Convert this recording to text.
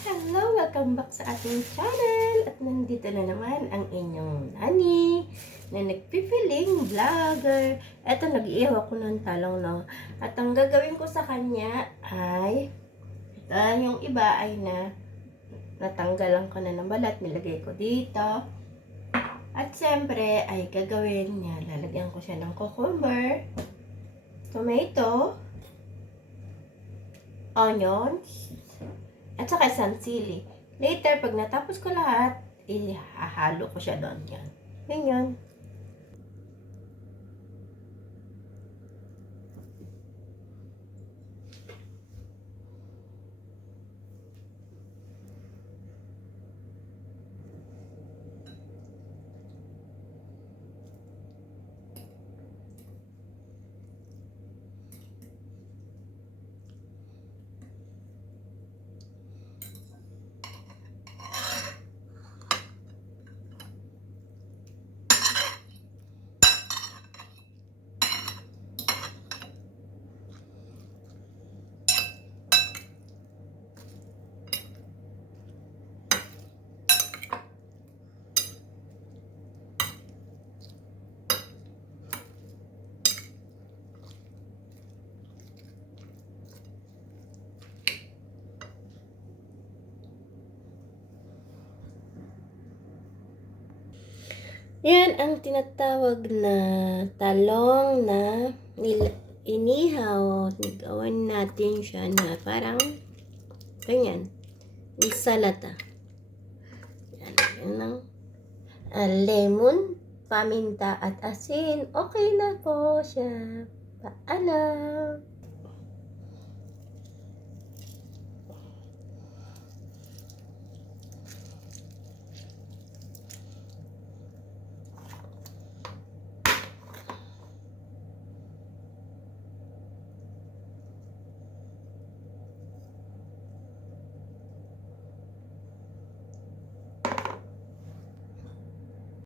Hello! Welcome back sa ating channel! At nandito na naman ang inyong nani na nagpipiling vlogger. Eto, nag-iihaw ako ng talong, no? At ang gagawin ko sa kanya ay ito, yung iba ay na natanggalan ko na ng balat. Nilagay ko dito. At siyempre ay gagawin niya. Lalagyan ko siya ng cucumber, tomato, onions, at saka isang sili. Later, pag natapos ko lahat, ihahalo ko siya doon. Yan. Yan yun. Yan ang tinatawag na talong na inihaw. Gawan natin siya na parang ganyan. Insalata. Yan. Yan ang ah, lemon, paminta at asin. Okay na po siya. Paalam.